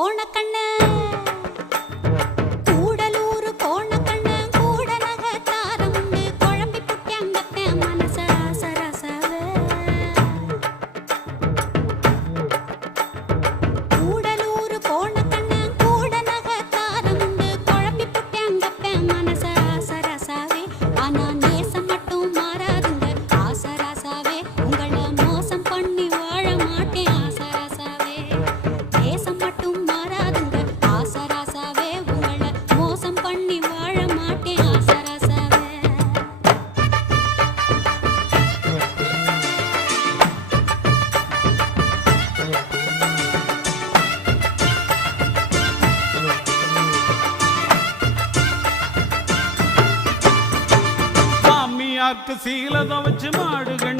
கோணக்கண்ணு கூடலூர் கோணக்கண்ணு கூட நகத்தாரமுண்டு குழம்பி புட்டியங்கத்த மனச சரசவே கூடலூர் கோணக்கண்ணு கூட நகத்தாரமுண்டு குழம்பி புட்டியங்கத்த மனச சரசவே ஆனா நேசம் மட்டும் மாறாதுங்க ஆசராசாவே உங்களை மோசம் பண்ணி வாழ மாட்டேன் ஆசராசாவே நேசம் மட்டும் மாறாதுங்க ஆசராசாவே உங்களை மோசம் பண்ணி வாழ மாட்டேன் ஆசராசாவே சாமியாக்கு சீலத வச்சு மாடு கண்ணு